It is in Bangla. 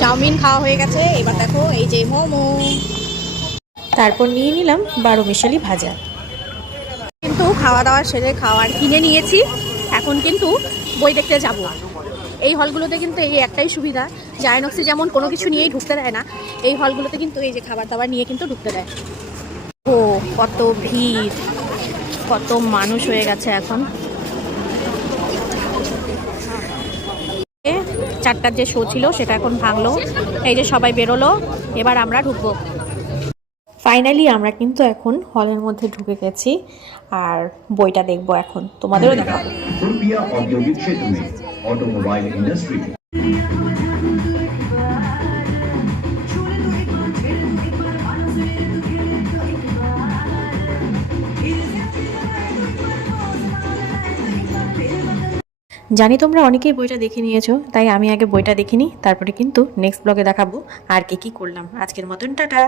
চাউমিন খাওয়া হয়ে গেছে, এবার দেখো এই যে মোমো। তারপর নিয়ে নিলাম 12 মিশালি ভাজা। কিন্তু খাওয়া দাওয়া সেরে খাওয়ার কিনে নিয়েছি, এখন কিন্তু বই দেখতে যাব। এই হলগুলোতে কিন্তু এই একটাই সুবিধা, যে আইনক্সে যেমন কোনো কিছু নিয়েই ঢুকতে দেয় না, এই হলগুলোতে কিন্তু এই যে খাবার দাবার নিয়ে কিন্তু ঢুকতে দেয়। ও কত ভিড়, কত মানুষ হয়ে গেছে এখন। 4টার যে শো ছিল সেটা এখন ভাঙলো, এই যে সবাই বেরোলো, এবার আমরা ঢুকবো। ফাইনালি আমরা কিন্তু এখন হলের মধ্যে ঢুকে গেছি, আর বইটা দেখবো এখন, তোমাদেরও দেখাবো। खुरपिया औद्योगिक क्षेत्र में ऑटोमोबाइल इंडस्ट्री জানি তোমরা অনেকেই বইটা দেখে নিয়েছো, তাই আমি আগে বইটা দেখে নিই, তারপরে কিন্তু নেক্সট ব্লগে দেখাবো আর কি কি করলাম। আজকের মতন টাটা।